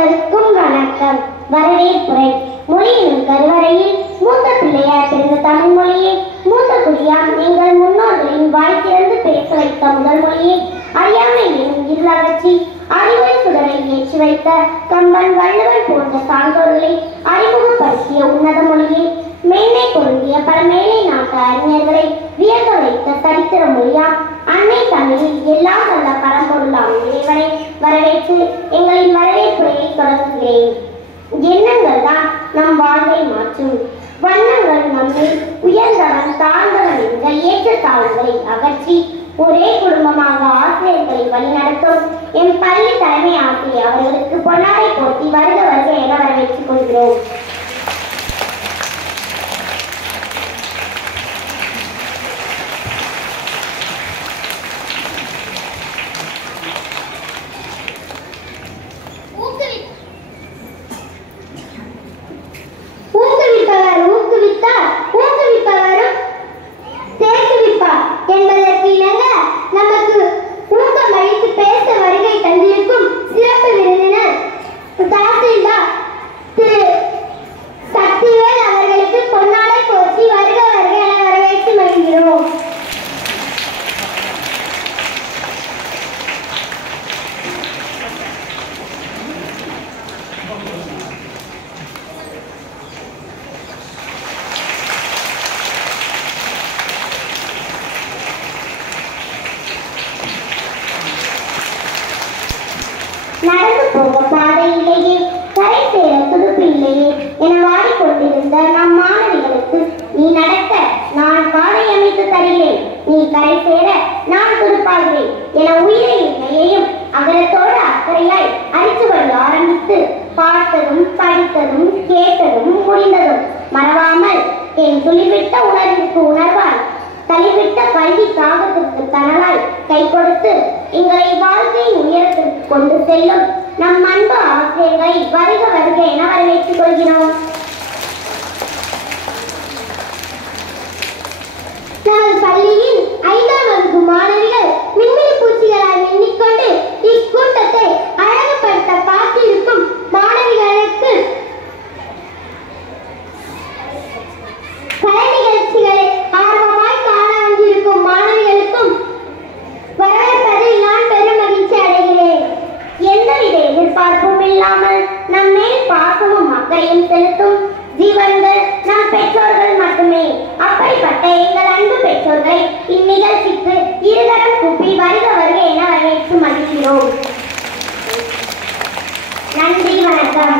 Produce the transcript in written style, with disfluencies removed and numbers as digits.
அனைவருக்கும் வணக்கம். வரவேற்புரை. மொழியின் கருவறையில் மூத்த பிள்ளையார் பிறந்த தமிழ் மொழியை, மூத்த குடியாம் எங்கள் முன்னோர்களின் வாய் திறந்து பேச வைத்த முதல் மொழியை, அறியாமை எனும் இருளகற்றி அறிவை சுடரை ஏற்றி வைத்த கம்பன், வள்ளுவன் போன்ற சான்றோர்களை அறிமுகப்படுத்திய உன்னத மொழியை, மேன்மை பொருந்திய பல மேலை நாட்டு அறிஞர்களை வியக்க வைத்த சரித்திர மொழியாம் அன்னை தமிழில் எல்லாம் வல்ல பரம்பொருளாம் இறைவனை வரவேற்று எங்களின் வரவேற்புரையை தொடங்குகிறேன். எண்ணங்கள் தான் நம் வாழ்வை மாற்றும். வண்ணங்கள் நம்மை உயர்ந்தவன் தாழ்ந்தவன் என்ற ஏற்றத்தாழ்வுகளை அகற்றி ஒரே குடும்பமாக ஆசிரியர்களை வழிநடத்தும் என் பள்ளி தலைமை ஆசிரியர் அவர்களுக்கு பொன்னாடை போட்டி வருக வருக என வரவேற்றுக் கொள்கிறோம். நடந்து போக பாதையிலேயே, கரை சேர துடுப்பு இல்லையே என வாடிக்கொண்டிருந்த நம் மாணவிகளுக்கு, நீ நடக்க நான் பாதை அமைத்து தருகிறேன், நீ கரை சேர நான் துடுப்பாகிறேன் என உயிரையும் மெய்யையும் அகலத்தோடு அக்கறையாய் அரிச்சுவடி ஆரம்பித்து பார்த்ததும் படித்ததும் கேட்டதும் முடிந்ததும் மறவாமல் என் துளிவிட்ட உணர்விற்கு உணர்வாய், தளிவிட்ட கல்வி காகத்திற்கு தனலாய் கை கொடுத்து எங்களை வாழ்க்கையின் உயரத்திற்கு கொண்டு செல்லும் நம் அன்பு ஆசிரியர்களை வருக வருக என வரவேற்றுக் கொள்கிறோம். நமது பள்ளியின் 5ஆம் வகுப்பு மாணவிகள் மின்மினி பூச்சிகளால் எண்ணிக்கொண்டு இக்கூட்டத்தை அழகுபடுத்த காத்திருக்கும் மாணவிகளுக்கு கலை நிகழ்ச்சிகளை ஆர்வமாய் காண வந்திருக்கும் மாணவிகளுக்கும் வரவேற்பதில் நான் பெரும் மகிழ்ச்சி அடைகிறேன். எந்தவித எதிர்பார்ப்பும் இல்லாமல் நம் மேல் பாசமும் அக்கறையும் செலுத்தும் ஜீவன்கள் நம் பெற்றோர்கள் மட்டுமே. அப்படிப்பட்ட எங்கள் அன்பு பெற்றோர்களை இந்நிகழ்ச்சிக்கு இருகரம் கூப்பி வருக வருக என வரவேற்று மகிழ்கிறோம். நன்றி, வணக்கம்.